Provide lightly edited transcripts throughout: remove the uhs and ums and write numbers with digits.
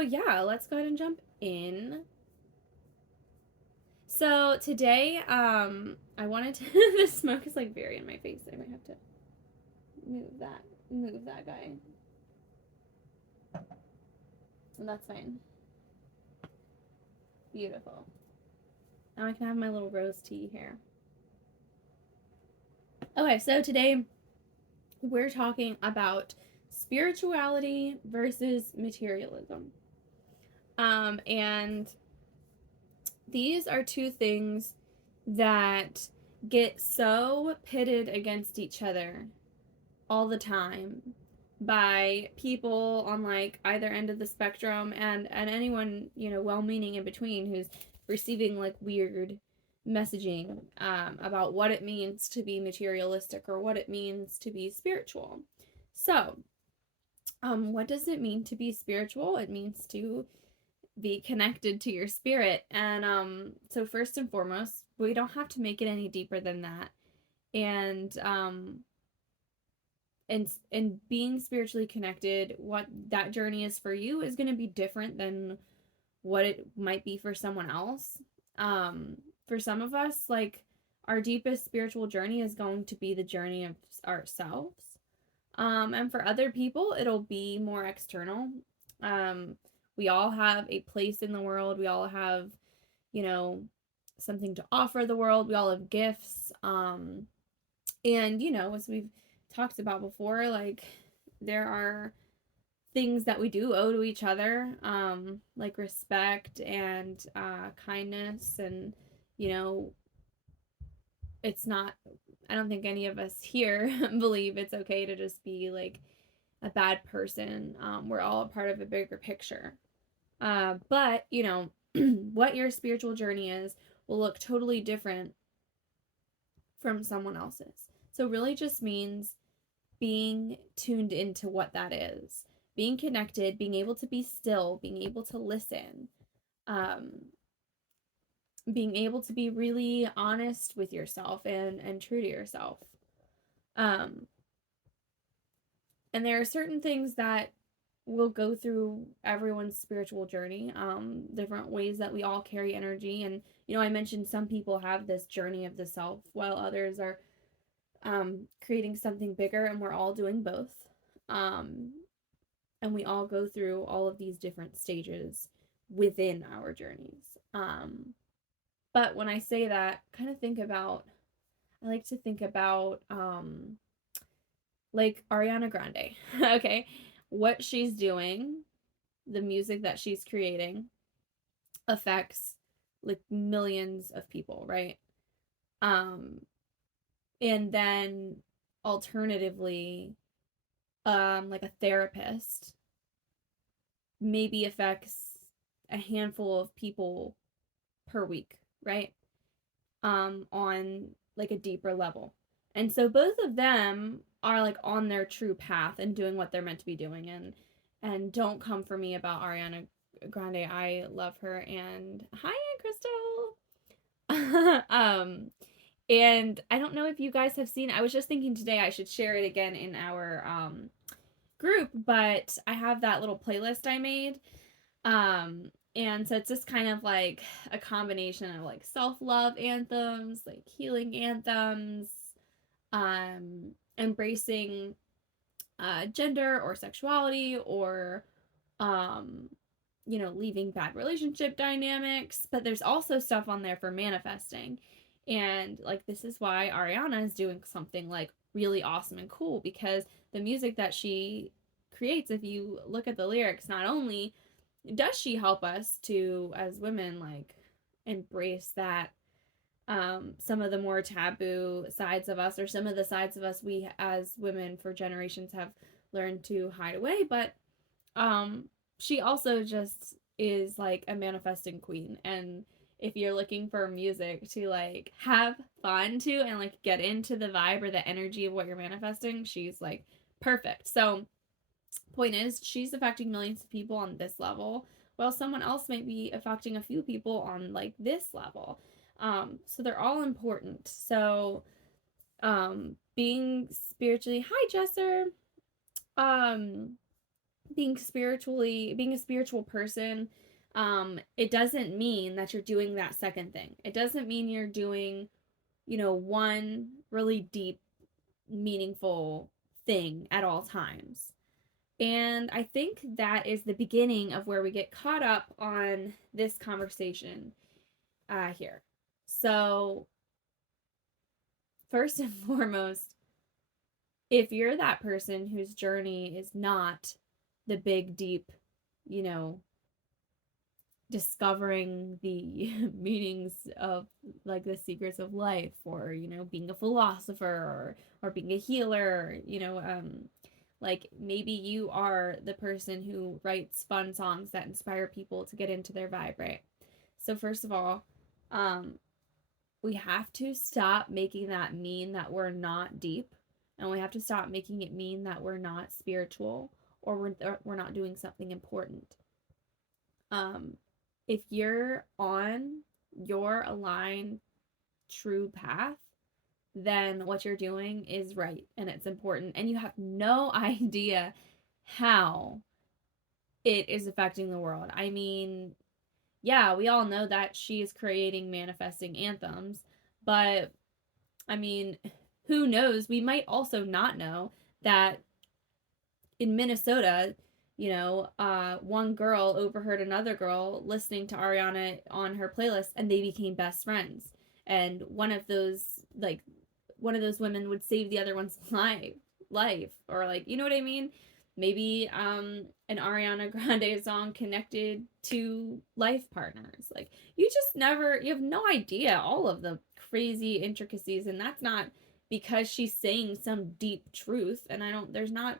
yeah, let's go ahead and jump in. So today, I wanted to. The smoke is like very in my face. I might have to move that, move that guy. That's fine. Beautiful. Now I can have my little rose tea here. Okay, so today we're talking about spirituality versus materialism. And these are two things that get so pitted against each other all the time by people on like either end of the spectrum and anyone, well-meaning in between who's receiving like weird messaging about what it means to be materialistic or what it means to be spiritual. So what does it mean to be spiritual? It means to be connected to your spirit. And so first and foremost, we don't have to make it any deeper than that. And and being spiritually connected, what that journey is for you is going to be different than what it might be for someone else. For some of us, like our deepest spiritual journey is going to be the journey of ourselves. And for other people, it'll be more external. Um, we all have a place in the world. We all have, you know, something to offer the world. We all have gifts. And, as we've talked about before, like there are things that we do owe to each other, like respect and kindness. And, you know, it's not, I don't think any of us here believe it's okay to just be like a bad person. We're all a part of a bigger picture. But, what your spiritual journey is will look totally different from someone else's. So, really just means being tuned into what that is, being connected, being able to be still, being able to listen, um, being able to be really honest with yourself and true to yourself. Um, and there are certain things that will go through everyone's spiritual journey, different ways that we all carry energy. And, I mentioned some people have this journey of the self while others are creating something bigger, and we're all doing both. Um, and we all go through all of these different stages within our journeys. But when I say that, I like to think about like Ariana Grande. Okay, what she's doing, the music that she's creating affects like millions of people, right? Um and then alternatively, like a therapist maybe affects a handful of people per week, right? On like a deeper level. And so both of them are like on their true path and doing what they're meant to be doing. And don't come for me about Ariana Grande. I love her. And hi, Aunt Crystal. And I don't know if you guys have seen, I was just thinking today I should share it again in our group, but I have that little playlist I made. And so it's just kind of like a combination of like self-love anthems, like healing anthems, embracing gender or sexuality, or leaving bad relationship dynamics. But there's also stuff on there for manifesting. And like this is why Ariana is doing something like really awesome and cool, because the music that she creates, if you look at the lyrics, not only does she help us to, as women, like embrace that, some of the more taboo sides of us, or some of the sides of us we as women for generations have learned to hide away, but she also just is like a manifesting queen. And if you're looking for music to like have fun to and like get into the vibe or the energy of what you're manifesting, she's like perfect. So point is, she's affecting millions of people on this level, while someone else might be affecting a few people on like this level. So they're all important. So being spiritually, hi Jesser, um being a spiritual person, it doesn't mean that you're doing that second thing. It doesn't mean you're doing, one really deep, meaningful thing at all times. And I think that is the beginning of where we get caught up on this conversation here. So, first and foremost, if you're that person whose journey is not the big, deep, you know, discovering the meanings of like the secrets of life, or being a philosopher, or being a healer, like maybe you are the person who writes fun songs that inspire people to get into their vibe, right? So first of all, um we have to stop making that mean that we're not deep, and we have to stop making it mean that we're not spiritual, or we're not doing something important. um if you're on your aligned true path, then what you're doing is right and it's important, and you have no idea how it is affecting the world. I mean, yeah, we all know that she is creating manifesting anthems, but I mean, who knows? We might also not know that in Minnesota, one girl overheard another girl listening to Ariana on her playlist, and they became best friends. And one of those women would save the other one's life, or like, you know what I mean? Maybe an Ariana Grande song connected to life partners. Like, you have no idea all of the crazy intricacies, and that's not because she's saying some deep truth, and I don't there's not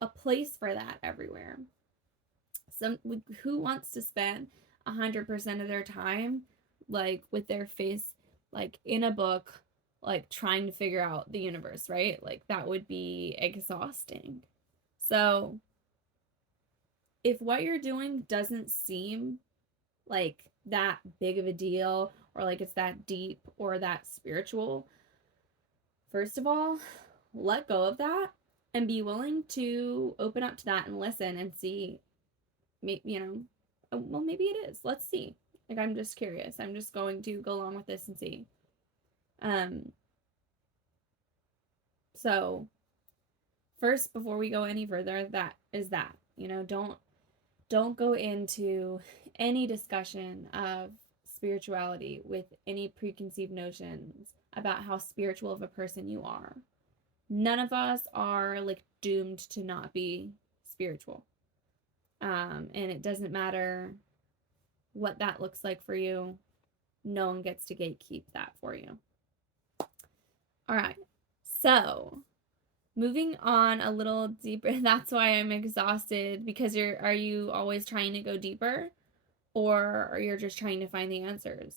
a place for that everywhere. Some Who wants to spend 100% of their time like with their face like in a book, like trying to figure out the universe, right? Like that would be exhausting. So, if what you're doing doesn't seem like that big of a deal, or like it's that deep or that spiritual, first of all, let go of that and be willing to open up to that and listen and see, well, maybe it is. Let's see. Like, I'm just curious. I'm just going to go along with this and see. Um, so first, before we go any further, that is that. Don't go into any discussion of spirituality with any preconceived notions about how spiritual of a person you are. None of us are like doomed to not be spiritual. And it doesn't matter what that looks like for you. No one gets to gatekeep that for you. All right. So, moving on a little deeper. That's why I'm exhausted, because are you always trying to go deeper, or are you just trying to find the answers?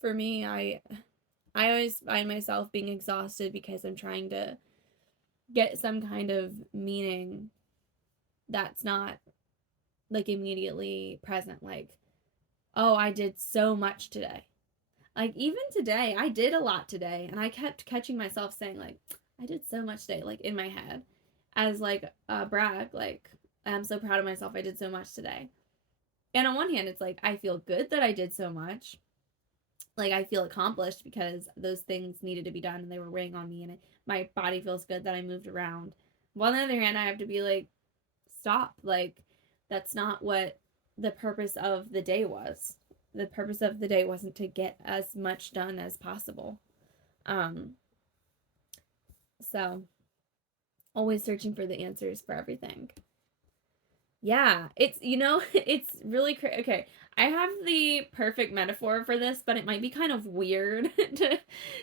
For me, I always find myself being exhausted because I'm trying to get some kind of meaning that's not like immediately present. Like, oh, I did so much today. Like, even today, I did a lot today, and I kept catching myself saying, like, I did so much today, like in my head, as like a brag, like, I'm so proud of myself, I did so much today. And on one hand, it's like, I feel good that I did so much. Like, I feel accomplished because those things needed to be done and they were weighing on me, and my body feels good that I moved around. But on the other hand, I have to be like, stop. Like, that's not what the purpose of the day was. The purpose of the day wasn't to get as much done as possible. Um, so always searching for the answers for everything. Yeah, it's really okay. I have the perfect metaphor for this, but it might be kind of weird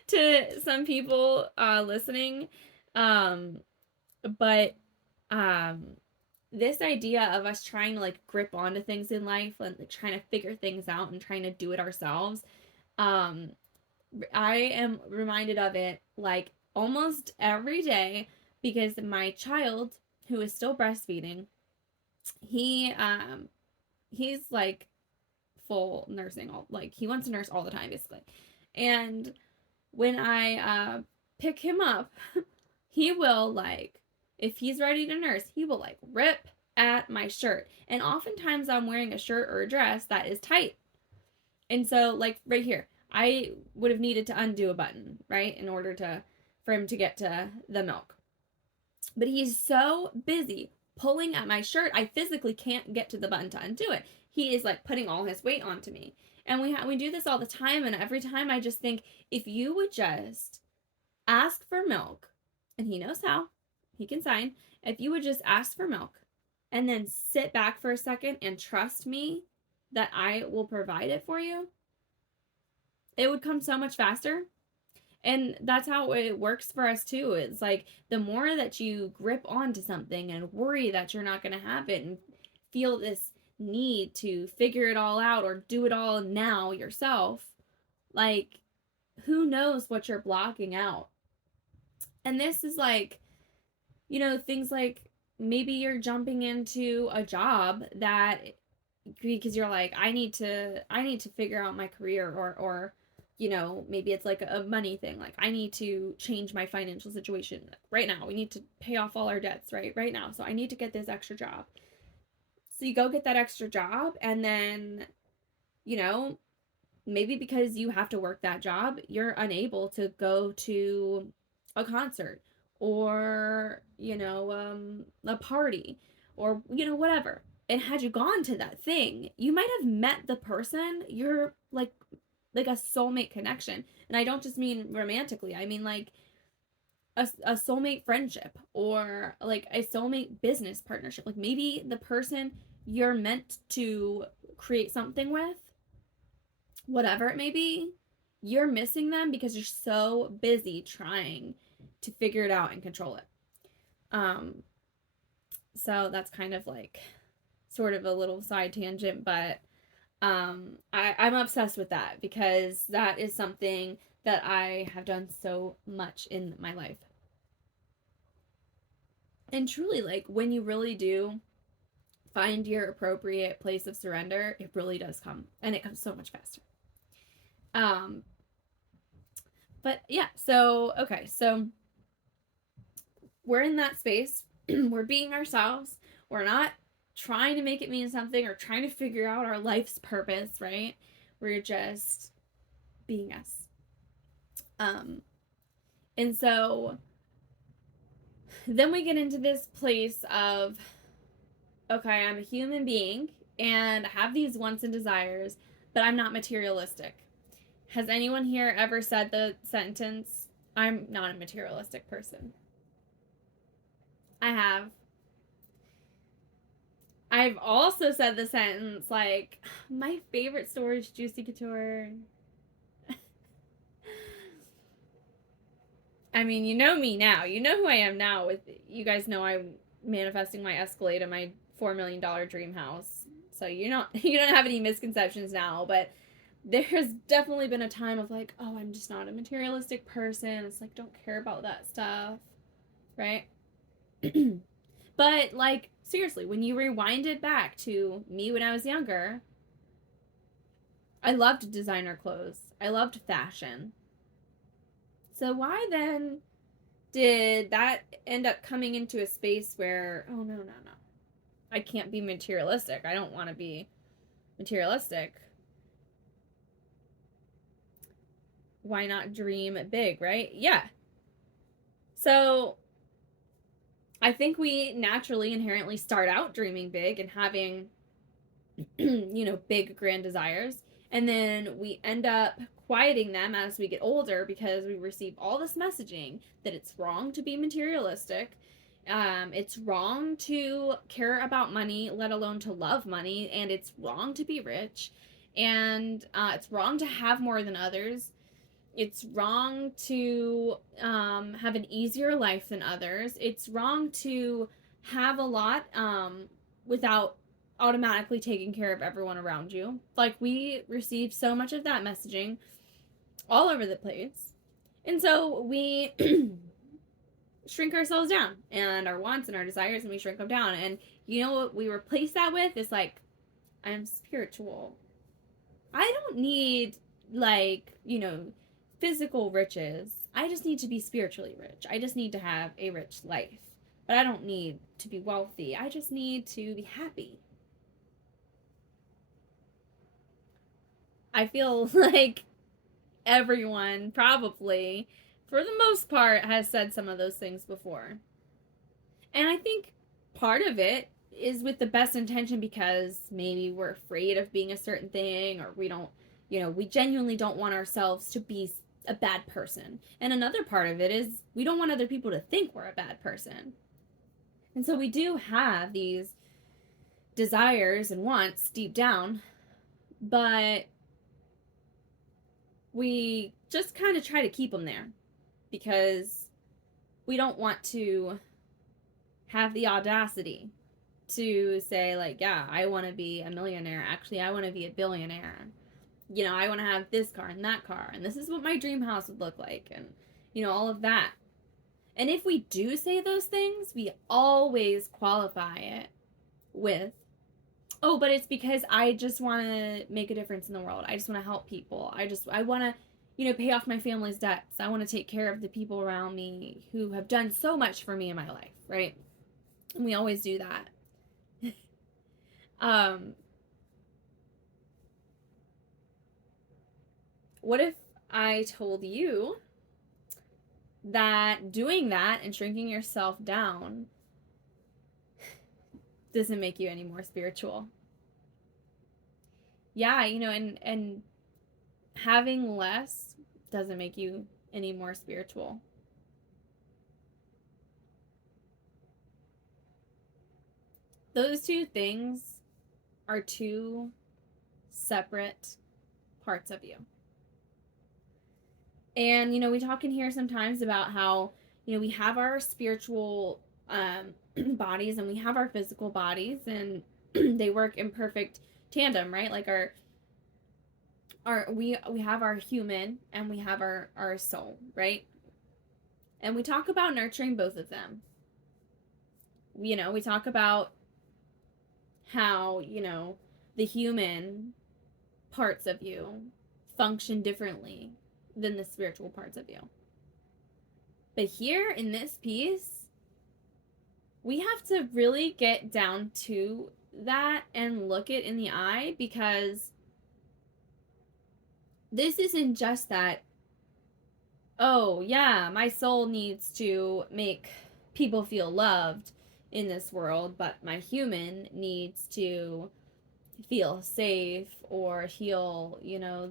to some people listening. Um, but um this idea of us trying to like grip onto things in life and like, trying to figure things out and trying to do it ourselves. Um, I am reminded of it like almost every day, because my child, who is still breastfeeding, he he's like full nursing, all like he wants to nurse all the time basically. And when I pick him up, he will like, if he's ready to nurse, he will like rip at my shirt. And oftentimes I'm wearing a shirt or a dress that is tight. And so like right here, I would have needed to undo a button, right? In order to for him to get to the milk. But he's so busy pulling at my shirt, I physically can't get to the button to undo it. He is like putting all his weight onto me. And we do this all the time, and every time I just think, if you would just ask for milk, and he knows how, he can sign. If you would just ask for milk and then sit back for a second and trust me that I will provide it for you, it would come so much faster. And that's how it works for us too. It's like the more that you grip onto something and worry that you're not going to have it and feel this need to figure it all out or do it all now yourself, like who knows what you're blocking out. And this is like, you know, things like maybe you're jumping into a job that because you're like, I need to figure out my career, or you know, maybe it's like a money thing, like I need to change my financial situation right now. We need to pay off all our debts right now, so I need to get this extra job. So you go get that extra job, and then, you know, maybe because you have to work that job, you're unable to go to a concert, or, you know, a party, or, you know, whatever. And had you gone to that thing, you might have met the person you're like a soulmate connection. And I don't just mean romantically, I mean like a soulmate friendship, or like a soulmate business partnership. Like maybe the person you're meant to create something with, whatever it may be, you're missing them because you're so busy trying to figure it out and control it. So that's kind of like sort of a little side tangent, but I'm obsessed with that because that is something that I have done so much in my life. And truly, like when you really do find your appropriate place of surrender, it really does come, and it comes so much faster. But yeah, so okay, so we're in that space. We're being ourselves. We're not trying to make it mean something or trying to figure out our life's purpose, right? We're just being us. And so then we get into this place of, okay, I'm a human being and I have these wants and desires, but I'm not materialistic. Has anyone here ever said the sentence, I'm not a materialistic person? I have. I've also said the sentence, like, my favorite store is Juicy Couture. I mean, you know me now. You know who I am now. With you guys know I'm manifesting my Escalade and my $4 million dream house. So you don't have any misconceptions now, but there's definitely been a time of like, oh, I'm just not a materialistic person. It's like, don't care about that stuff, right? But like, seriously, when you rewind it back to me when I was younger, I loved designer clothes. I loved fashion. So why then did that end up coming into a space where, oh, no, I can't be materialistic. I don't want to be materialistic. Why not dream big, right? Yeah. So I think we naturally inherently start out dreaming big and having, you know, big grand desires. And then we end up quieting them as we get older because we receive all this messaging that it's wrong to be materialistic. It's wrong to care about money, let alone to love money. And it's wrong to be rich. And it's wrong to have more than others. It's wrong to have an easier life than others. It's wrong to have a lot without automatically taking care of everyone around you. Like, we receive so much of that messaging all over the place. And so we shrink ourselves down and our wants and our desires, and we shrink them down. And you know what we replace that with is like, I'm spiritual. I don't need, like, you know, physical riches. I just need to be spiritually rich. I just need to have a rich life. But I don't need to be wealthy. I just need to be happy. I feel like everyone probably, for the most part, has said some of those things before. And I think part of it is with the best intention because maybe we're afraid of being a certain thing, or we don't, we genuinely don't want ourselves to be a bad person. And another part of it is we don't want other people to think we're a bad person. And so we do have these desires and wants deep down, but we just kind of try to keep them there because we don't want to have the audacity to say, like, yeah, I want to be a millionaire. Actually, I want to be a billionaire. I want to have this car and that car, and this is what my dream house would look like, and, all of that. And if we do say those things, we always qualify it with, oh, but it's because I just want to make a difference in the world. I just want to help people. I want to, pay off my family's debts. I want to take care of the people around me who have done so much for me in my life, right? And we always do that. What if I told you that doing that and shrinking yourself down doesn't make you any more spiritual? Yeah, and having less doesn't make you any more spiritual. Those two things are two separate parts of you. And, we talk in here sometimes about how, we have our spiritual bodies and we have our physical bodies, and they work in perfect tandem, right? Like we have our human and we have our soul, right? And we talk about nurturing both of them. We talk about how, the human parts of you function differently than the spiritual parts of you. But here in this piece, we have to really get down to that and look it in the eye, because this isn't just that, oh yeah, my soul needs to make people feel loved in this world, but my human needs to feel safe or heal,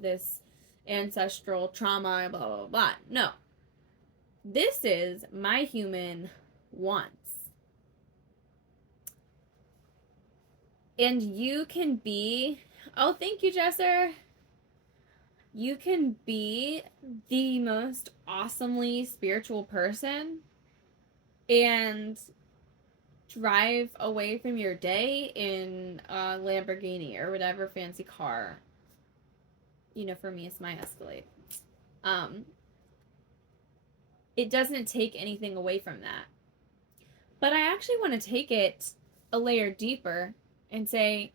this ancestral trauma, blah, blah, blah. No. This is my human wants. And you can be, oh, thank you, Jesser. You can be the most awesomely spiritual person and drive away from your day in a Lamborghini or whatever fancy car. For me, it's my Escalade. It doesn't take anything away from that. But I actually want to take it a layer deeper and say,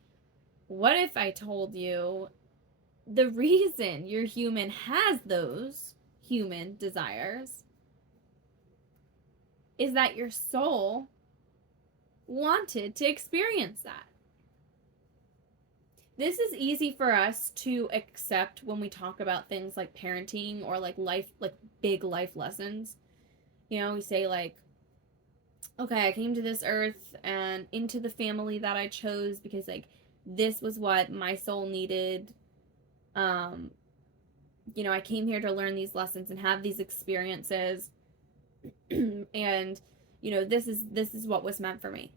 what if I told you the reason your human has those human desires is that your soul wanted to experience that? This is easy for us to accept when we talk about things like parenting or like life, like big life lessons. We say like, okay, I came to this earth and into the family that I chose because like this was what my soul needed. I came here to learn these lessons and have these experiences. And this is what was meant for me.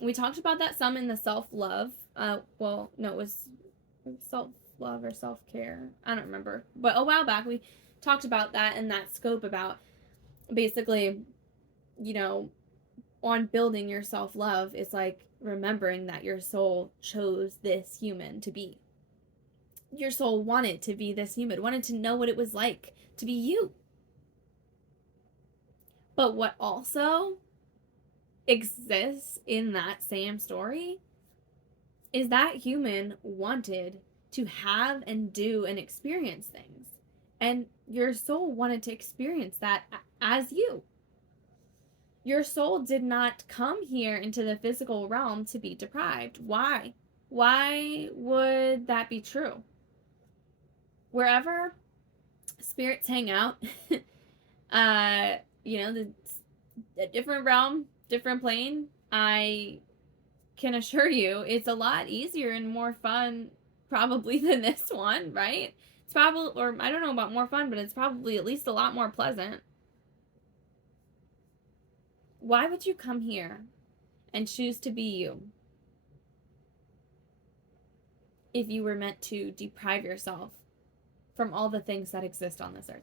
We talked about that some in the self-love. It was self-love or self-care. I don't remember. But a while back we talked about that in that scope about basically, on building your self-love, it's like remembering that your soul chose this human to be. Your soul wanted to be this human, wanted to know what it was like to be you. But what also exists in that same story is that human wanted to have and do and experience things. And your soul wanted to experience that as you. Your soul did not come here into the physical realm to be deprived. Why? Why would that be true? Wherever spirits hang out, uh, a different realm, different plane, I can assure you it's a lot easier and more fun probably than this one, right? It's probably, or I don't know about more fun, but it's probably at least a lot more pleasant. Why would you come here and choose to be you if you were meant to deprive yourself from all the things that exist on this earth?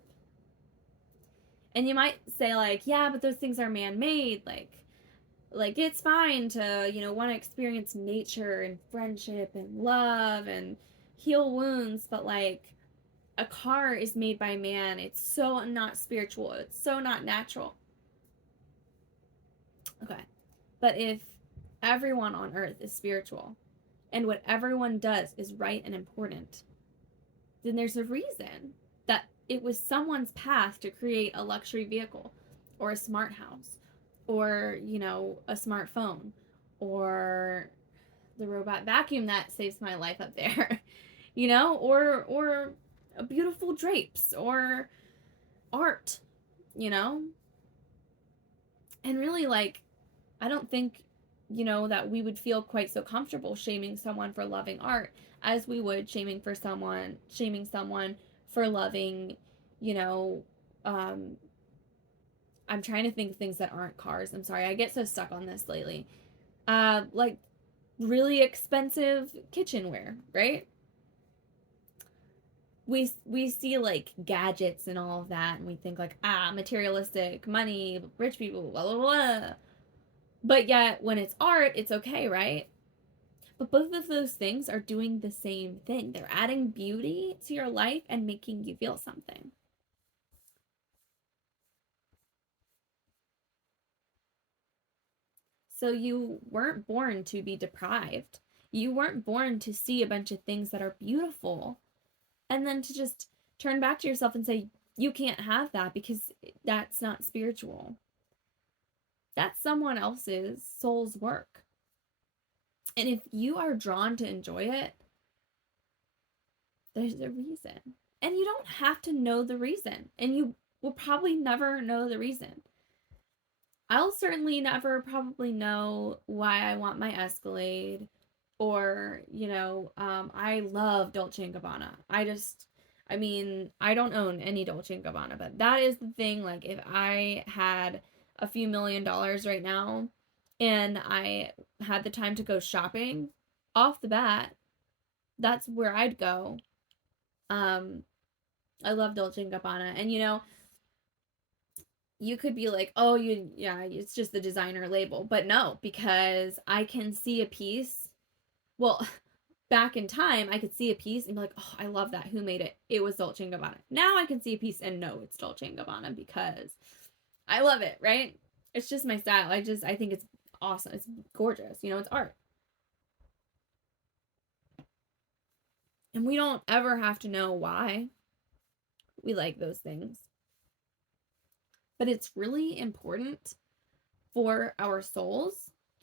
And you might say, like, yeah, but those things are man-made. Like it's fine to, want to experience nature and friendship and love and heal wounds, but like a car is made by man. It's so not spiritual. It's so not natural. Okay. But if everyone on earth is spiritual and what everyone does is right and important, then there's a reason that it was someone's path to create a luxury vehicle or a smart house or, a smartphone or the robot vacuum that saves my life up there, or beautiful drapes or art, you know? And really, like, I don't think, that we would feel quite so comfortable shaming someone for loving art as we would shaming someone for loving, you know, um, I'm trying to think of things that aren't cars. I'm sorry, I get so stuck on this lately. Like really expensive kitchenware, right? We see like gadgets and all of that, and we think like, materialistic, money, rich people, blah blah blah. But yet, when it's art, it's okay, right? But both of those things are doing the same thing. They're adding beauty to your life and making you feel something. So you weren't born to be deprived. You weren't born to see a bunch of things that are beautiful and then to just turn back to yourself and say, you can't have that because that's not spiritual. That's someone else's soul's work. And if you are drawn to enjoy it, there's a reason. And you don't have to know the reason. And you will probably never know the reason. I'll certainly never probably know why I want my Escalade or, I love Dolce & Gabbana. I don't own any Dolce & Gabbana, but that is the thing. Like, if I had a few $1,000,000 right now and I had the time to go shopping, off the bat, that's where I'd go. I love Dolce & Gabbana. And, you could be like, oh, yeah, it's just the designer label. But no, because I can see a piece. Well, back in time, I could see a piece and be like, oh, I love that. Who made it? It was Dolce & Gabbana. Now I can see a piece and know it's Dolce & Gabbana because I love it, right? It's just my style. I think it's awesome. It's gorgeous. It's art. And we don't ever have to know why we like those things. But it's really important for our souls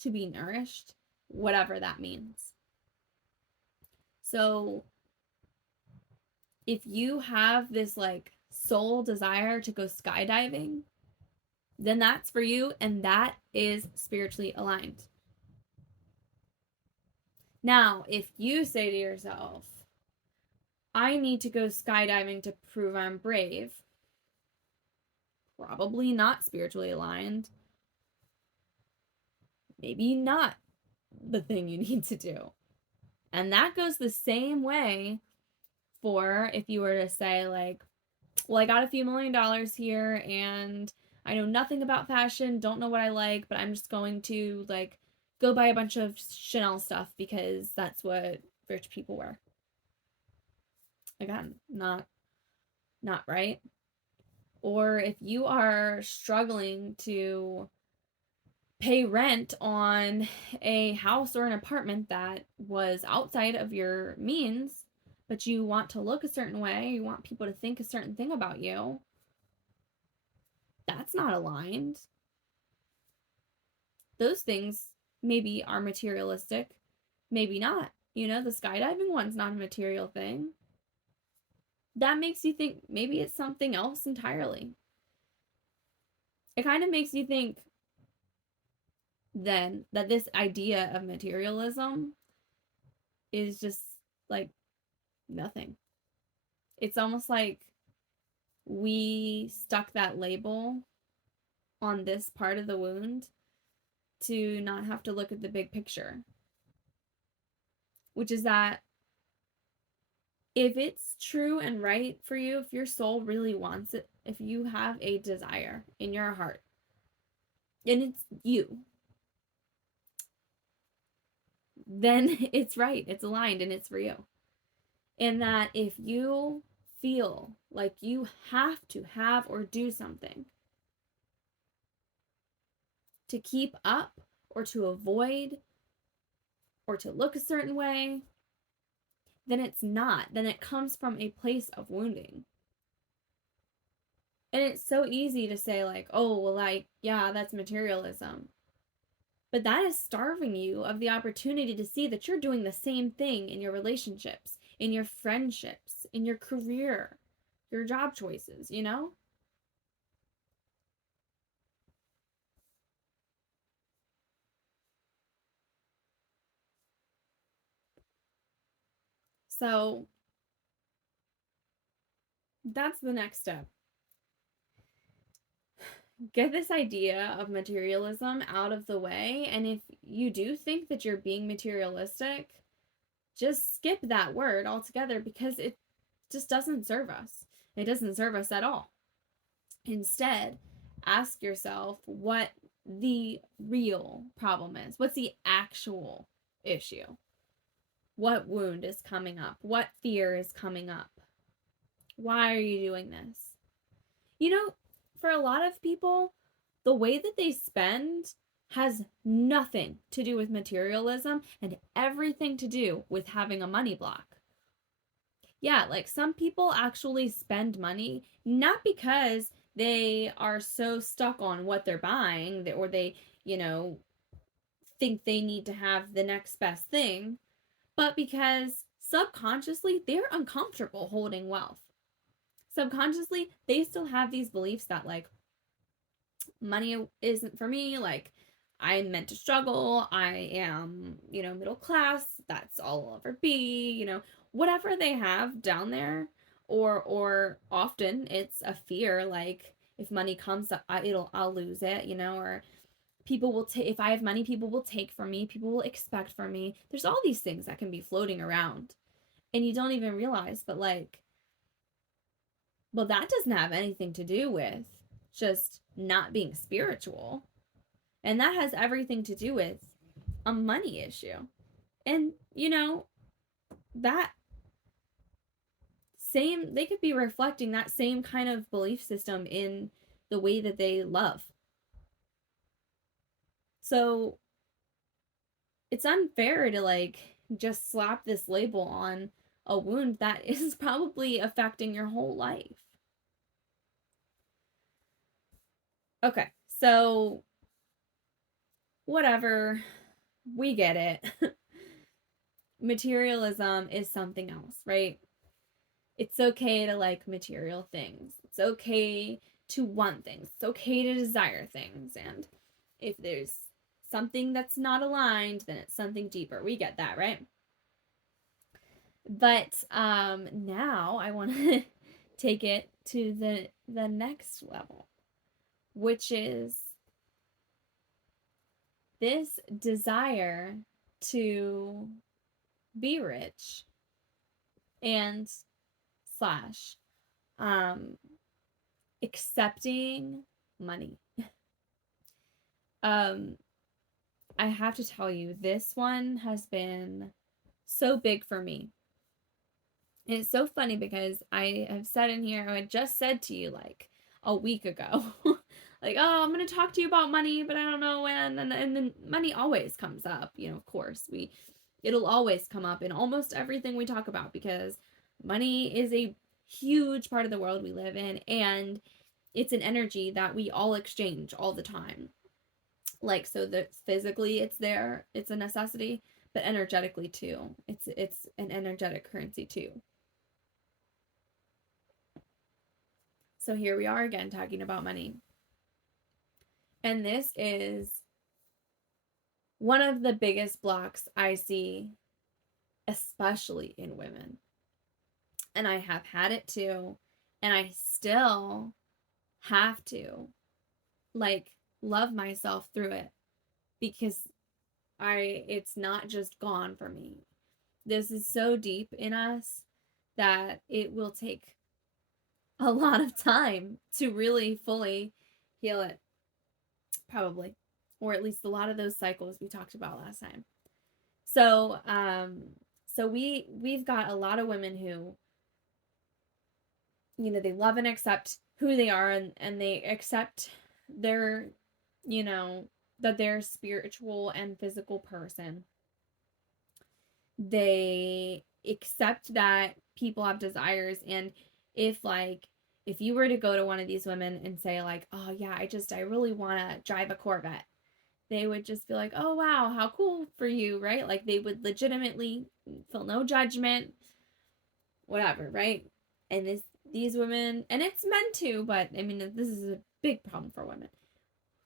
to be nourished, whatever that means. So if you have this like soul desire to go skydiving, then that's for you, and that is spiritually aligned. Now, if you say to yourself, I need to go skydiving to prove I'm brave, probably not spiritually aligned. Maybe not the thing you need to do. And that goes the same way for if you were to say, like, well, I got a few $1,000,000 here and I know nothing about fashion, don't know what I like, but I'm just going to, like, go buy a bunch of Chanel stuff because that's what rich people wear. Again, not right. Or if you are struggling to pay rent on a house or an apartment that was outside of your means, but you want to look a certain way, you want people to think a certain thing about you, that's not aligned. Those things maybe are materialistic, maybe not. You know, the skydiving one's not a material thing. That makes you think maybe it's something else entirely. It kind of makes you think then that this idea of materialism is just like nothing. It's almost like we stuck that label on this part of the wound to not have to look at the big picture, which is that if it's true and right for you, if your soul really wants it, if you have a desire in your heart, and it's you, then it's right, it's aligned, and it's for you. And that if you feel like you have to have or do something to keep up or to avoid or to look a certain way, then it's not. Then it comes from a place of wounding. And it's so easy to say, like, oh, well, like, yeah, that's materialism. But that is starving you of the opportunity to see that you're doing the same thing in your relationships, in your friendships, in your career, your job choices, you know? So that's the next step. Get this idea of materialism out of the way. And if you do think that you're being materialistic, just skip that word altogether because it just doesn't serve us. It doesn't serve us at all. Instead, ask yourself what the real problem is. What's the actual issue? What wound is coming up? What fear is coming up? Why are you doing this? You know, for a lot of people, the way that they spend has nothing to do with materialism and everything to do with having a money block. Yeah, like some people actually spend money not because they are so stuck on what they're buying or they, you know, think they need to have the next best thing, but because subconsciously they're uncomfortable holding wealth. Subconsciously, they still have these beliefs that, like, money isn't for me, like, I'm meant to struggle, I am, you know, middle class, that's all I'll ever be, you know, whatever they have down there, or often it's a fear, like, if money comes, I'll lose it, you know, or people will take, if I have money, people will take from me, people will expect from me. There's all these things that can be floating around, and you don't even realize, but like, well, that doesn't have anything to do with just not being spiritual. And that has everything to do with a money issue. And, you know, that same, they could be reflecting that same kind of belief system in the way that they love. So it's unfair to like just slap this label on a wound that is probably affecting your whole life. Okay, so whatever, we get it. Materialism is something else, right? It's okay to like material things. It's okay to want things. It's okay to desire things. And if there's something that's not aligned, then it's something deeper. We get that, right? But now I want to take it to the next level, which is this desire to be rich and slash accepting money. I have to tell you, this one has been so big for me. And it's so funny because I have said in here, I just said to you like a week ago, like, oh, I'm going to talk to you about money, but I don't know when. And then money always comes up, you know, of course. It'll always come up in almost everything we talk about because Money is a huge part of the world we live in, and it's an energy that we all exchange all the time. Like, so that physically it's there, it's a necessity, but energetically too. It's an energetic currency too. So here we are again talking about money. And this is one of the biggest blocks I see, especially in women. And I have had it too, and I still have to like love myself through it, because it's not just gone for me. This is so deep in us that it will take a lot of time to really fully heal it, probably, or at least a lot of those cycles we talked about last time. So we've got a lot of women who, you know, they love and accept who they are, and they accept their, you know, that they're a spiritual and physical person. They accept that people have desires, and if you were to go to one of these women and say like, oh yeah, I really want to drive a Corvette, they would just be like, oh wow, how cool for you, right? Like they would legitimately feel no judgment, whatever, right? And these women, and it's men too, but I mean, this is a big problem for women,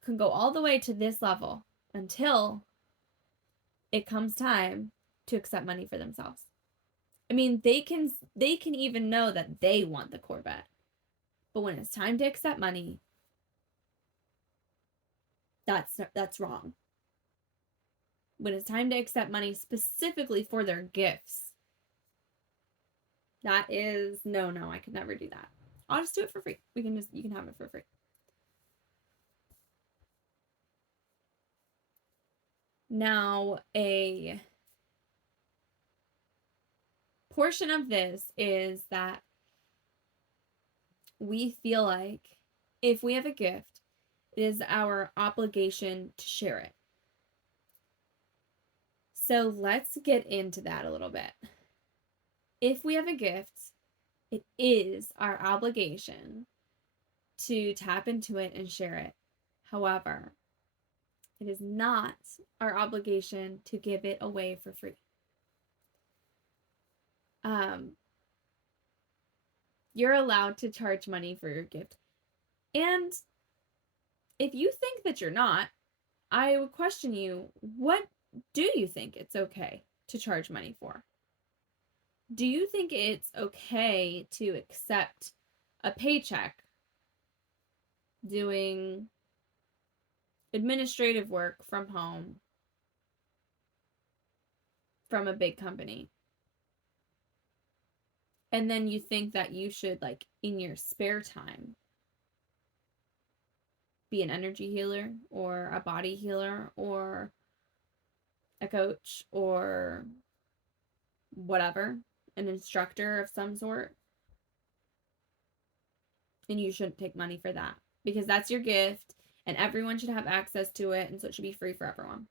can go all the way to this level until it comes time to accept money for themselves. I mean, they can even know that they want the Corvette, but when it's time to accept money, that's wrong. When it's time to accept money specifically for their gifts, that is no, I could never do that. I'll just do it for free. You can have it for free. Now, a portion of this is that we feel like if we have a gift, it is our obligation to share it. So let's get into that a little bit. If we have a gift, it is our obligation to tap into it and share it. However, it is not our obligation to give it away for free. You're allowed to charge money for your gift. And if you think that you're not, I would question you, what do you think it's okay to charge money for? Do you think it's okay to accept a paycheck doing administrative work from home from a big company? And then you think that you should, like, in your spare time, be an energy healer or a body healer or a coach or whatever, an instructor of some sort, and you shouldn't take money for that because that's your gift and everyone should have access to it, and so it should be free for everyone.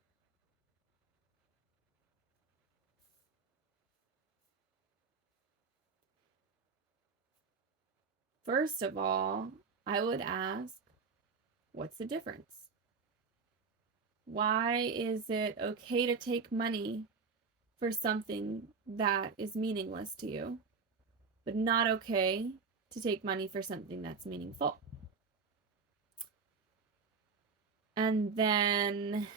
First of all, I would ask, what's the difference? Why is it okay to take money for something that is meaningless to you, but not okay to take money for something that's meaningful? And then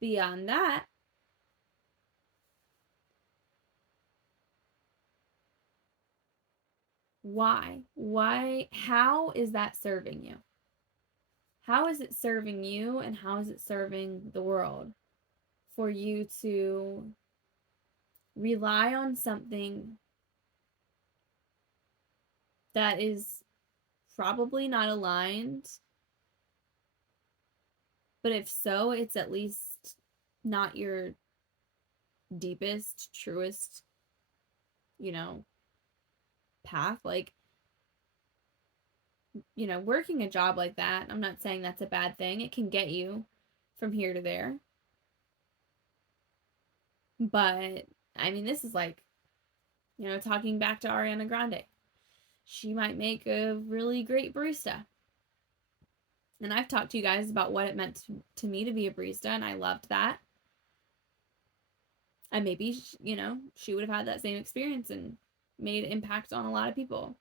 beyond that, why? How is that serving you? How is it serving you, and how is it serving the world for you to rely on something that is probably not aligned, but if so, it's at least not your deepest, truest, path? Like, working a job like that, I'm not saying that's a bad thing. It can get you from here to there. But, I mean, this is like Talking back to Ariana Grande, she might make a really great barista. And I've talked to you guys about what it meant to me to be a barista, and I loved that. And maybe, she would have had that same experience and made impact on a lot of people.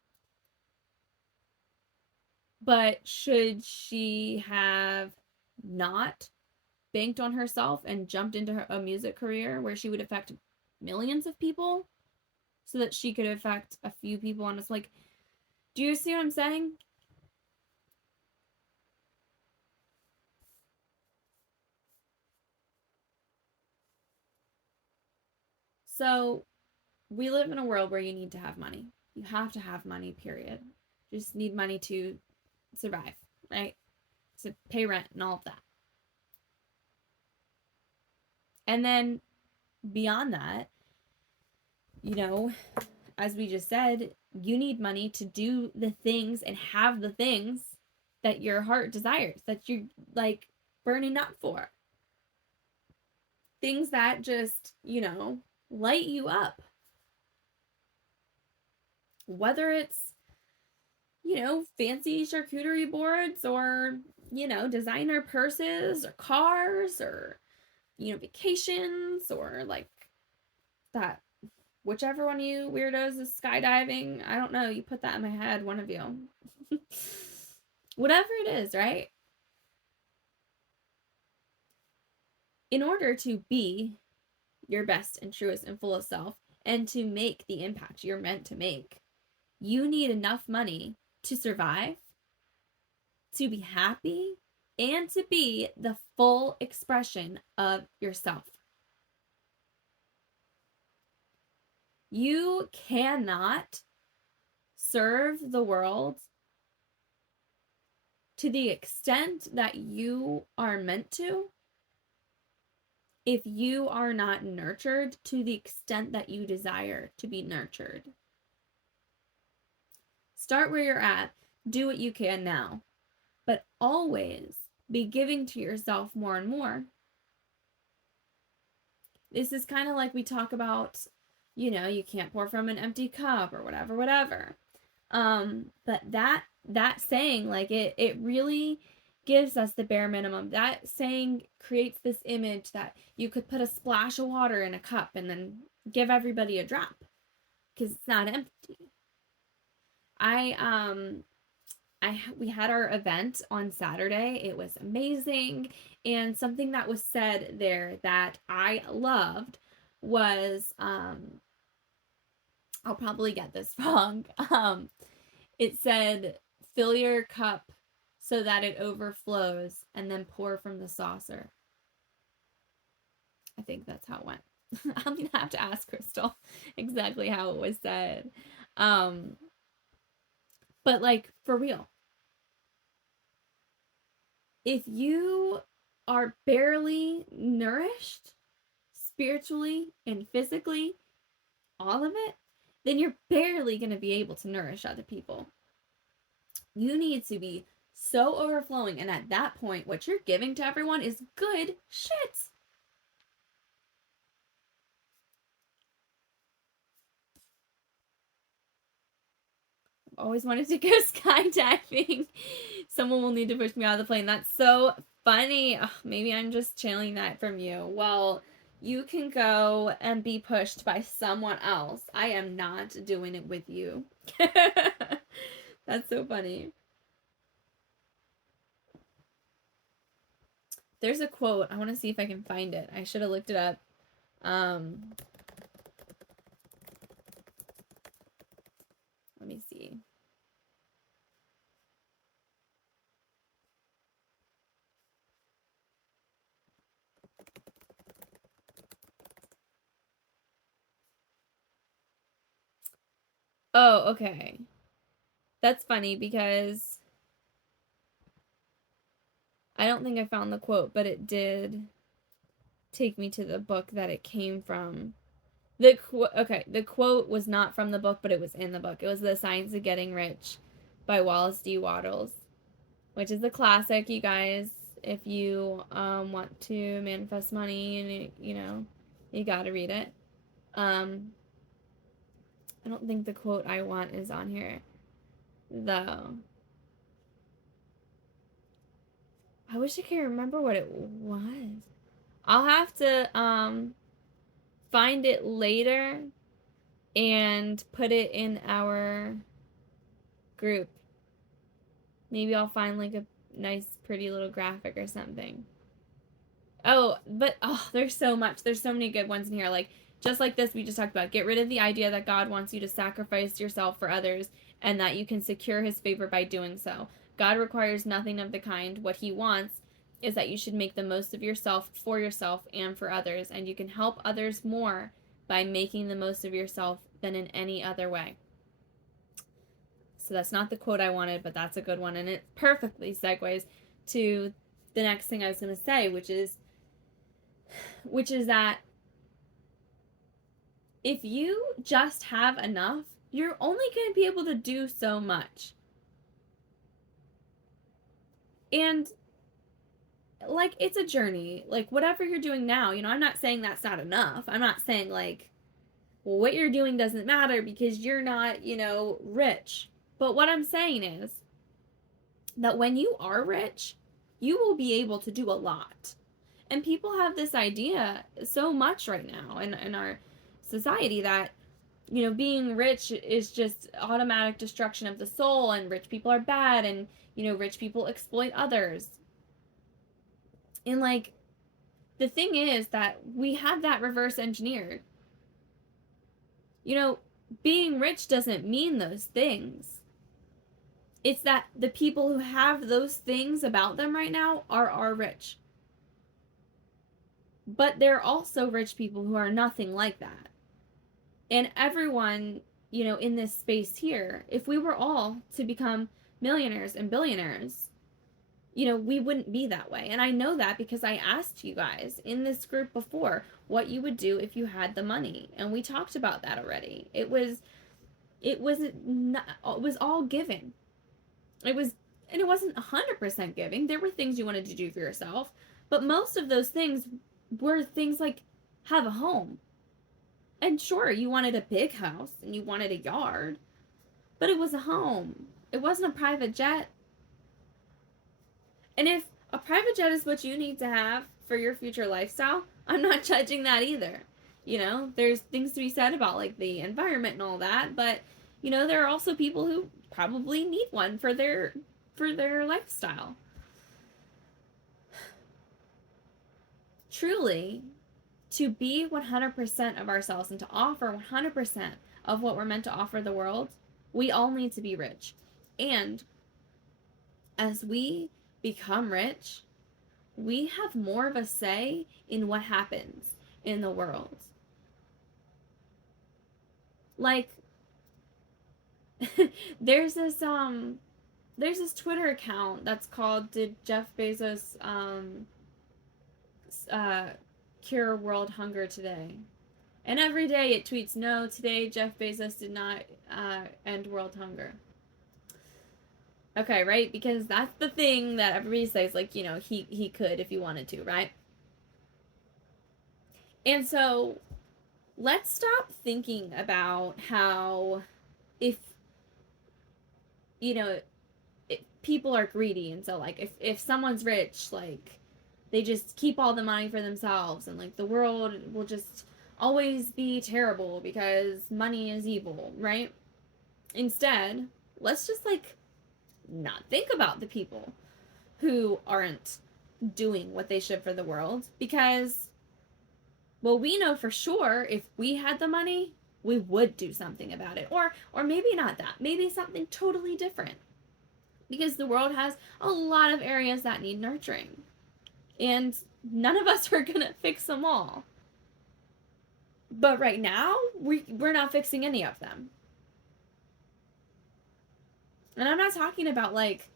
But should she have not banked on herself and jumped into a music career where she would affect millions of people so that she could affect a few people on us? Like, do you see what I'm saying? So we live in a world where you need to have money. You have to have money, period. You just need money to survive, right? To pay rent and all of that. And then beyond that, as we just said, you need money to do the things and have the things that your heart desires, that you're like burning up for. Things that just, light you up. Whether it's, fancy charcuterie boards or, designer purses or cars or, vacations or like that. Whichever one of you weirdos is skydiving, I don't know. You put that in my head, one of you. Whatever it is, right? In order to be your best and truest and fullest self and to make the impact you're meant to make, you need enough money to survive, to be happy, and to be the full expression of yourself. You cannot serve the world to the extent that you are meant to if you are not nurtured to the extent that you desire to be nurtured. Start where you're at, do what you can now, but always be giving to yourself more and more. This is kind of like we talk about, you can't pour from an empty cup or whatever. But that saying, like it really gives us the bare minimum. That saying creates this image that you could put a splash of water in a cup and then give everybody a drop because it's not empty. We had our event on Saturday. It was amazing. And something that was said there that I loved was I'll probably get this wrong. It said, fill your cup so that it overflows and then pour from the saucer. I think that's how it went. I'm going to have to ask Crystal exactly how it was said. But like, for real, if you are barely nourished spiritually and physically, all of it, then you're barely going to be able to nourish other people. You need to be so overflowing, and at that point, what you're giving to everyone is good shit. Always wanted to go skydiving. Someone will need to push me out of the plane. That's so funny. Ugh, maybe I'm just channeling that from you. Well, you can go and be pushed by someone else. I am not doing it with you. That's so funny. There's a quote. I want to see if I can find it. I should have looked it up. Let me see. Oh, okay. That's funny because I don't think I found the quote, but it did take me to the book that it came from. The quote was not from the book, but it was in the book. It was The Science of Getting Rich by Wallace D. Wattles, which is a classic, you guys. If you want to manifest money and you gotta read it. I don't think the quote I want is on here, though. I wish I could remember what it was. I'll have to find it later and put it in our group. Maybe I'll find like a nice pretty little graphic or something. Oh, but there's so much. There's so many good ones in here. Like just like this we just talked about. Get rid of the idea that God wants you to sacrifice yourself for others and that you can secure his favor by doing so. God requires nothing of the kind. What he wants is that you should make the most of yourself for yourself and for others, and you can help others more by making the most of yourself than in any other way. So that's not the quote I wanted, but that's a good one, and it perfectly segues to the next thing I was going to say, which is that if you just have enough, you're only going to be able to do so much. And like it's a journey. Like whatever you're doing now, I'm not saying that's not enough. I'm not saying like, well, what you're doing doesn't matter because you're not, rich. But what I'm saying is that when you are rich, you will be able to do a lot. And people have this idea so much right now in our society that, being rich is just automatic destruction of the soul, and rich people are bad, and, rich people exploit others. And like, the thing is that we have that reverse engineered. Being rich doesn't mean those things. It's that the people who have those things about them right now are rich. But there are also rich people who are nothing like that. And everyone, in this space here, if we were all to become millionaires and billionaires, we wouldn't be that way. And I know that because I asked you guys in this group before what you would do if you had the money. And we talked about that already. It was all giving. And it wasn't 100% giving. There were things you wanted to do for yourself, but most of those things were things like have a home. And sure, you wanted a big house and you wanted a yard, but it was a home. It wasn't a private jet. And if a private jet is what you need to have for your future lifestyle, I'm not judging that either. There's things to be said about like the environment and all that, but there are also people who probably need one for their lifestyle. Truly, to be 100% of ourselves and to offer 100% of what we're meant to offer the world, we all need to be rich. And as we become rich, we have more of a say in what happens in the world. Like, there's this Twitter account that's called "Did Jeff Bezos cure world hunger today?" And every day it tweets, "No, today Jeff Bezos did not end world hunger." Okay, right? Because that's the thing that everybody says, like, he could if he wanted to, right? And so let's stop thinking about how if people are greedy, and so like if someone's rich, like they just keep all the money for themselves, and like the world will just always be terrible because money is evil, right? Instead, let's just like not think about the people who aren't doing what they should for the world, because well, we know for sure if we had the money, we would do something about it. Or maybe not that. Maybe something totally different. Because the world has a lot of areas that need nurturing. And none of us are going to fix them all. But right now, we're not fixing any of them. And I'm not talking about like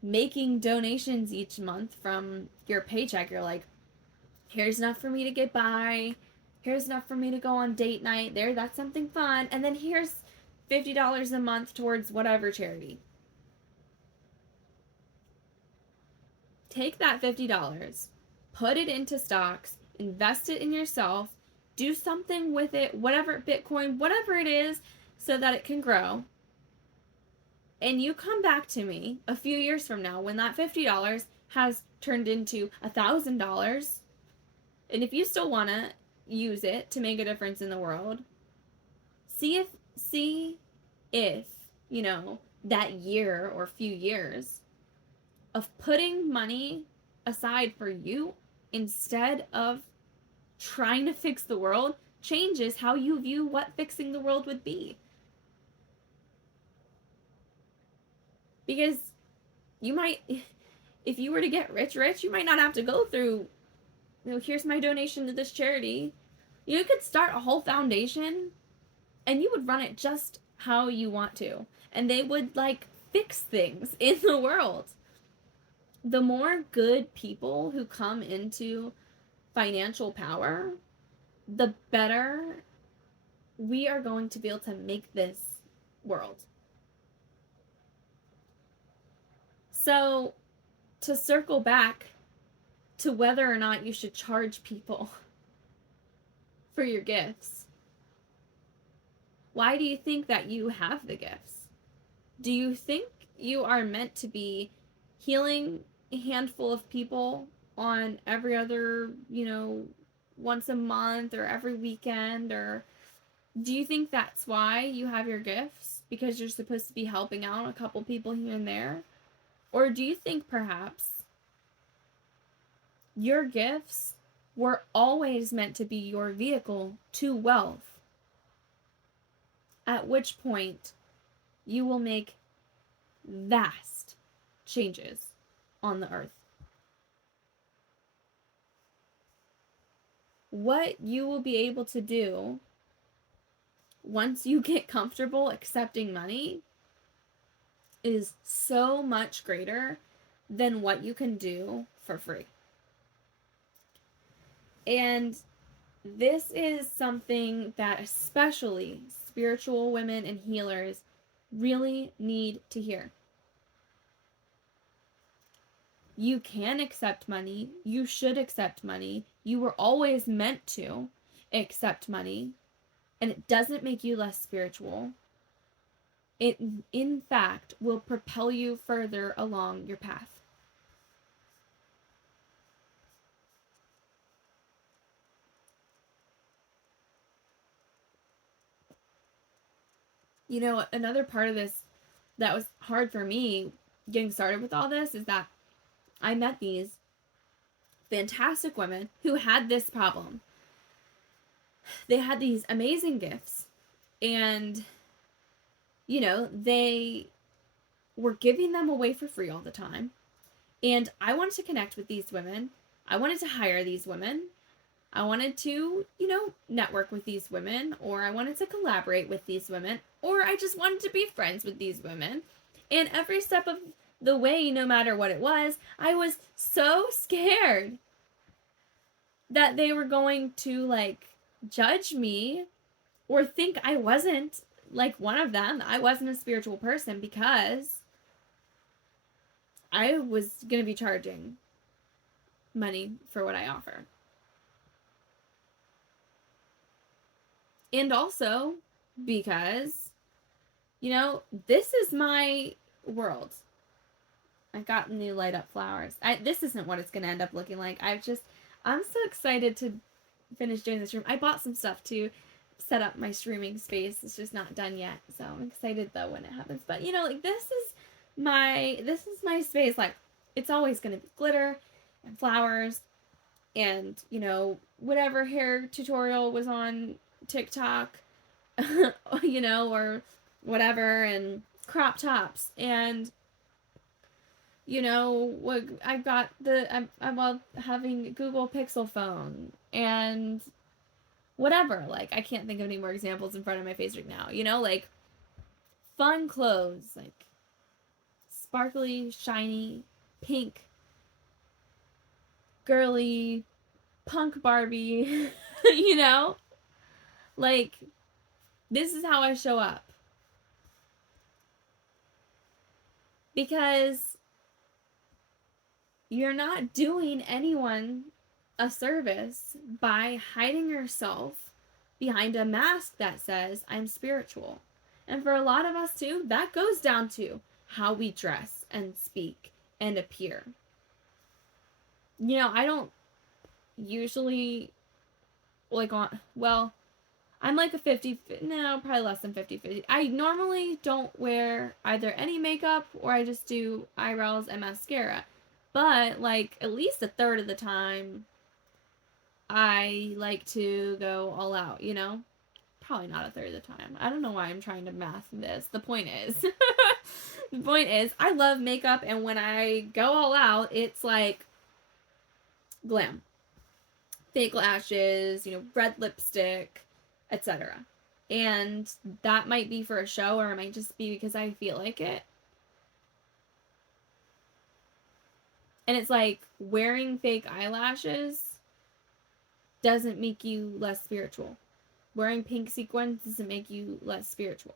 making donations each month from your paycheck. You're like, here's enough for me to get by. Here's enough for me to go on date night. That's something fun. And then here's $50 a month towards whatever charity. Take that $50, put it into stocks, invest it in yourself, do something with it, whatever, Bitcoin, whatever it is, so that it can grow, and you come back to me a few years from now when that $50 has turned into $1,000, and if you still want to use it to make a difference in the world, see if you know that year or few years of putting money aside for you instead of trying to fix the world changes how you view what fixing the world would be. Because you might, if you were to get rich, you might not have to go through, here's my donation to this charity. You could start a whole foundation and you would run it just how you want to. And they would like fix things in the world. The more good people who come into financial power, the better we are going to be able to make this world. So, to circle back to whether or not you should charge people for your gifts, why do you think that you have the gifts? Do you think you are meant to be healing a handful of people on every other, once a month or every weekend? Or do you think that's why you have your gifts? Because you're supposed to be helping out a couple people here and there? Or do you think perhaps your gifts were always meant to be your vehicle to wealth? At which point you will make vast changes on the earth. What you will be able to do once you get comfortable accepting money is so much greater than what you can do for free. And this is something that especially spiritual women and healers really need to hear. You can accept money. You should accept money. You were always meant to accept money. And it doesn't make you less spiritual. It, in fact, will propel you further along your path. Another part of this that was hard for me getting started with all this is that I met these fantastic women who had this problem. They had these amazing gifts, and they were giving them away for free all the time. And I wanted to connect with these women. I wanted to hire these women. I wanted to, network with these women, or I wanted to collaborate with these women, or I just wanted to be friends with these women. And every step of the way, no matter what it was, I was so scared that they were going to judge me or think I wasn't like one of them. I wasn't a spiritual person because I was going to be charging money for what I offer. And also because, this is my world. I got new light up flowers. This isn't what it's going to end up looking like. I'm so excited to finish doing this room. I bought some stuff to set up my streaming space. It's just not done yet. So I'm excited though when it happens. But this is my space. Like, it's always going to be glitter and flowers and, whatever hair tutorial was on TikTok, or whatever, and crop tops, and what I've got I'm having Google Pixel phone and whatever. Like, I can't think of any more examples in front of my face right now. Fun clothes, like sparkly, shiny, pink, girly, punk Barbie, Like, this is how I show up. Because you're not doing anyone a service by hiding yourself behind a mask that says, I'm spiritual. And for a lot of us too, that goes down to how we dress and speak and appear. I don't usually I'm like a 50, no, probably less than 50-50. I normally don't wear either any makeup or I just do eyebrows and mascara. But like at least a third of the time, I like to go all out, Probably not a third of the time. I don't know why I'm trying to math this. The point is, I love makeup, and when I go all out, it's like glam. Fake lashes, red lipstick, etc. And that might be for a show, or it might just be because I feel like it. And it's like wearing fake eyelashes doesn't make you less spiritual. Wearing pink sequins doesn't make you less spiritual.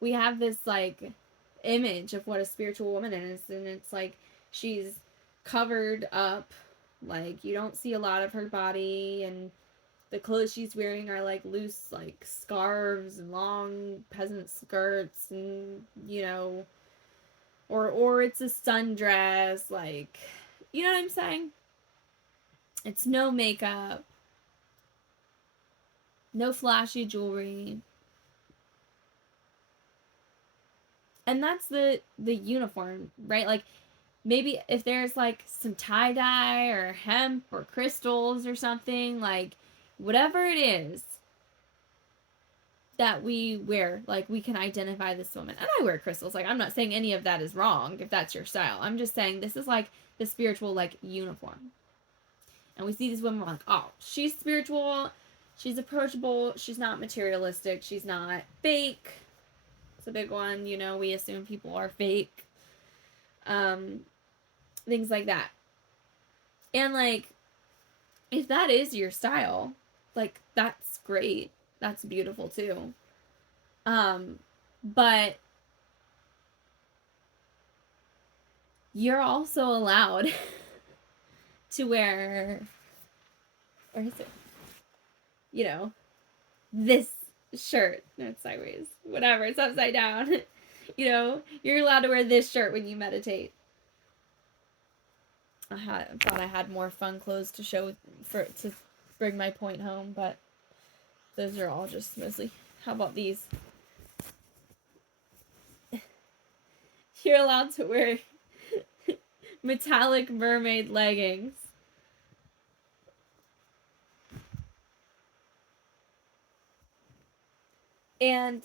We have this like image of what a spiritual woman is, and it's like she's covered up, like you don't see a lot of her body, and the clothes she's wearing are like loose like scarves and long peasant skirts, and or it's a sundress, like, you know what I'm saying? It's no makeup, no flashy jewelry. And that's the uniform, right? Like maybe if there's like some tie-dye or hemp or crystals or something, like whatever it is that we wear, like we can identify this woman. And I wear crystals. Like I'm not saying any of that is wrong if that's your style. I'm just saying this is like the spiritual like uniform. And we see these women like, oh, she's spiritual, she's approachable, she's not materialistic, she's not fake. It's a big one, we assume people are fake. Things like that. And like, if that is your style, like that's great. That's beautiful too. But you're also allowed to wear, or is it, this shirt. No, it's sideways. Whatever, it's upside down. You're allowed to wear this shirt when you meditate. I thought I had more fun clothes to show to bring my point home, but those are all just mostly. How about these? You're allowed to wear metallic mermaid leggings. And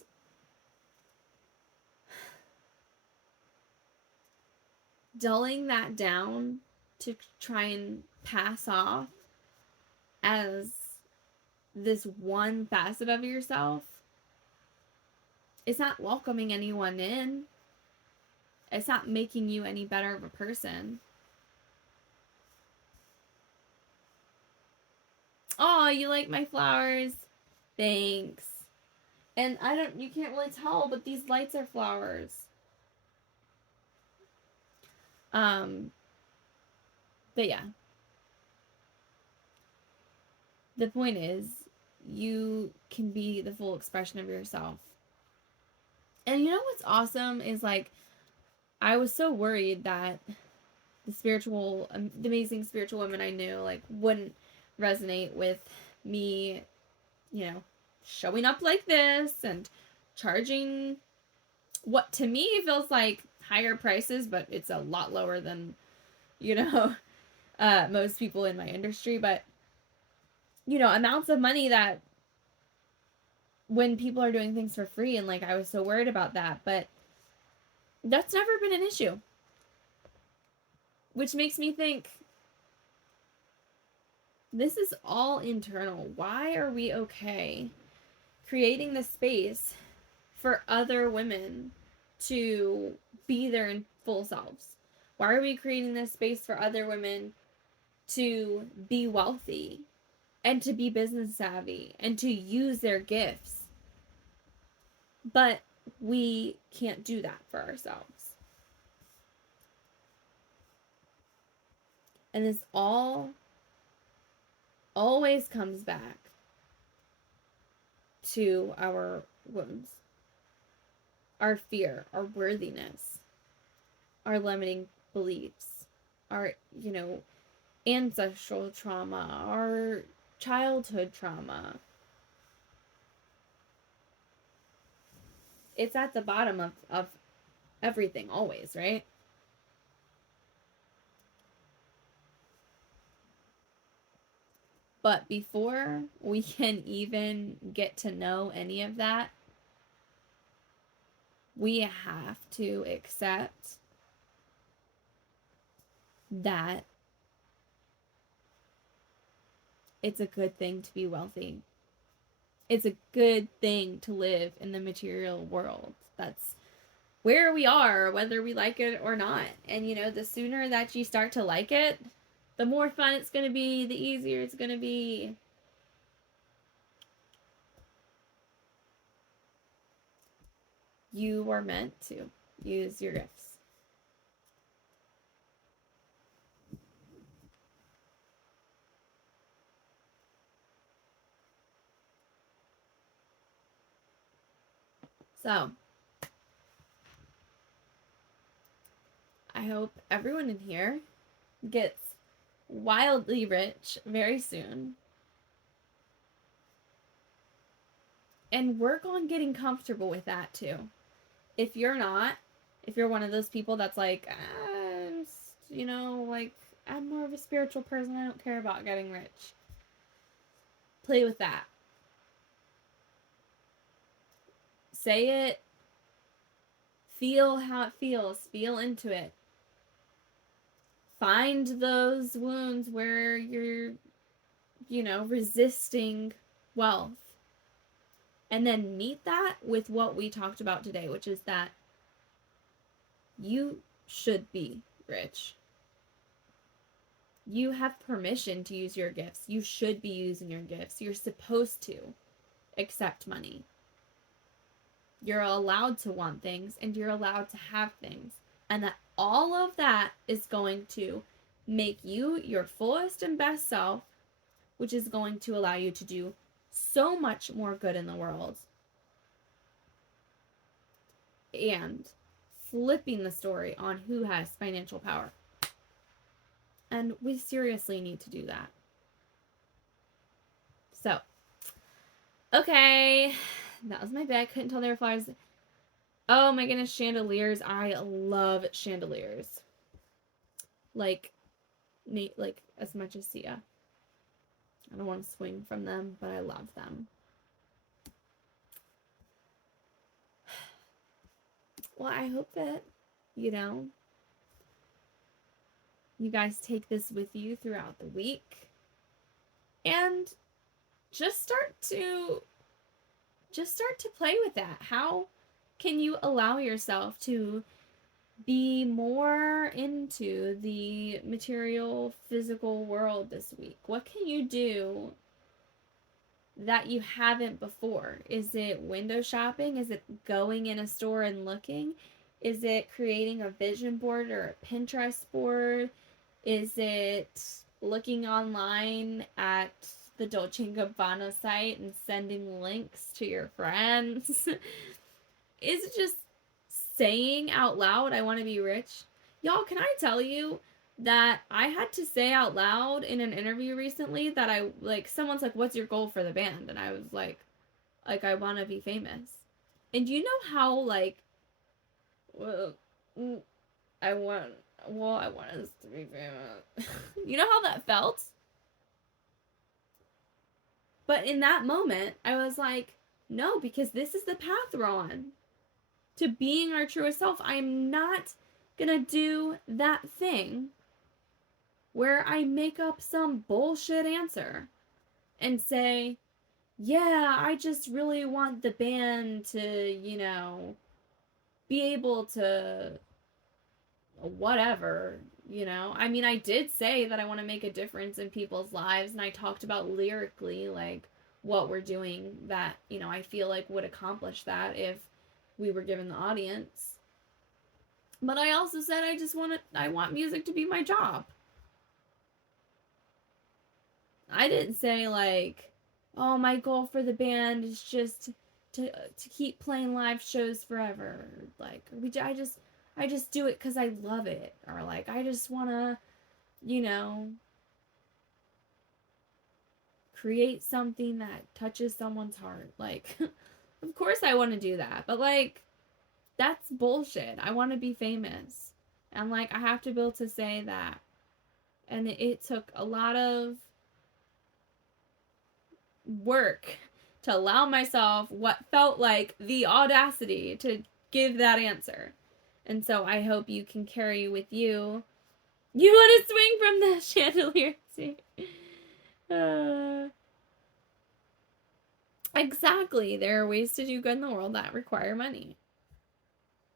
dulling that down to try and pass off as this one facet of yourself, it's not welcoming anyone in. It's not making you any better of a person. Oh, you like my flowers? Thanks. And you can't really tell, but these lights are flowers. But yeah. The point is, you can be the full expression of yourself. And you know what's awesome is like, I was so worried that the amazing spiritual women I knew, like, wouldn't resonate with me, showing up like this and charging what to me feels like higher prices, but it's a lot lower than, most people in my industry. But, amounts of money that when people are doing things for free, and like, I was so worried about that, but that's never been an issue. Which makes me think, this is all internal. Why are we okay creating the space for other women to be their full selves? Why are we creating this space for other women to be wealthy and to be business savvy and to use their gifts? But we can't do that for ourselves. And this all always comes back to our wounds, our fear, our worthiness, our limiting beliefs, our, ancestral trauma, our childhood trauma. It's at the bottom of everything always, right? But before we can even get to know any of that, we have to accept that it's a good thing to be wealthy. It's a good thing to live in the material world. That's where we are, whether we like it or not. And, the sooner that you start to like it, the more fun it's going to be, the easier it's going to be. You are meant to use your gifts. So, I hope everyone in here gets wildly rich very soon. And work on getting comfortable with that too. If you're not, if you're one of those people that's like, like, I'm more of a spiritual person, I don't care about getting rich. Play with that. Say it. Feel how it feels. Feel into it. Find those wounds where you're, resisting wealth. And then meet that with what we talked about today, which is that you should be rich. You have permission to use your gifts. You should be using your gifts. You're supposed to accept money. You're allowed to want things and you're allowed to have things. And that all of that is going to make you your fullest and best self, which is going to allow you to do so much more good in the world. And flipping the story on who has financial power. And we seriously need to do that. So, okay, that was my bed. Couldn't tell there were flowers. Oh my goodness, chandeliers. I love chandeliers. Like as much as Sia. I don't want to swing from them, but I love them. Well, I hope that, you guys take this with you throughout the week. And just start to play with that. How can you allow yourself to be more into the material, physical world this week? What can you do that you haven't before? Is it window shopping? Is it going in a store and looking? Is it creating a vision board or a Pinterest board? Is it looking online at the Dolce & Gabbana site and sending links to your friends? Is it just saying out loud, I want to be rich? Y'all, can I tell you that I had to say out loud in an interview recently that someone's like, what's your goal for the band? And I was like, I want to be famous. And you know how, I want us to be famous. You know how that felt? But in that moment, I was like, no, because this is the path we're on. To being our truest self. I'm not gonna do that thing where I make up some bullshit answer and say, yeah, I just really want the band to, be able to whatever, I mean, I did say that I want to make a difference in people's lives, and I talked about lyrically, what we're doing that, I feel like would accomplish that if we were given the audience. But I also said I want music to be my job. I didn't say like, oh, my goal for the band is just to keep playing live shows forever. Like I just do it cuz I love it, or like I just want to, you know, create something that touches someone's heart. Like of course I want to do that, but like that's bullshit. I want to be famous. And like I have to be able to say that. And it took a lot of work to allow myself what felt like the audacity to give that answer. And so I hope you can carry with you. You want to swing from the chandelier? See? Exactly. There are ways to do good in the world that require money.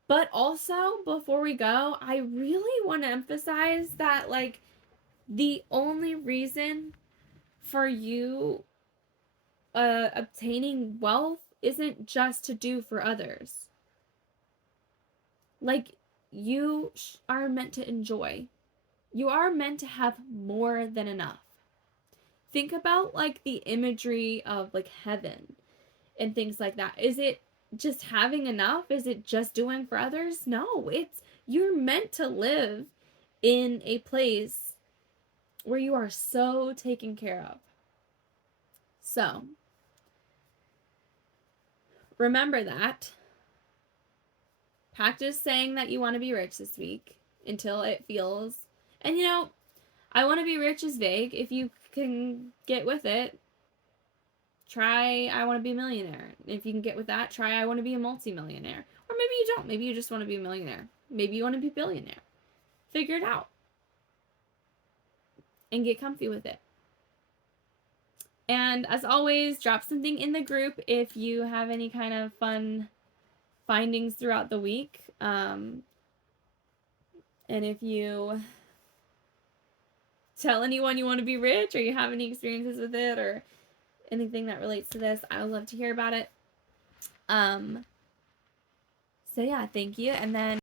But also, before we go, I really want to emphasize that, like, the only reason for you obtaining wealth isn't just to do for others. Like, you are meant to enjoy. You are meant to have more than enough. Think about, like, the imagery of, like, heaven and things like that. Is it just having enough? Is it just doing for others? No, it's you're meant to live in a place where you are so taken care of. So, remember that. Practice saying that you want to be rich this week until it feels. And you know, I want to be rich is vague. If you can get with it, try I want to be a millionaire. If you can get with that, try I want to be a multimillionaire. Or maybe you don't. Maybe you just want to be a millionaire. Maybe you want to be a billionaire. Figure it out and get comfy with it. And as always, drop something in the group if you have any kind of fun findings throughout the week. And if you tell anyone you want to be rich or you have any experiences with it or anything that relates to this, I would love to hear about it. So yeah, thank you. And then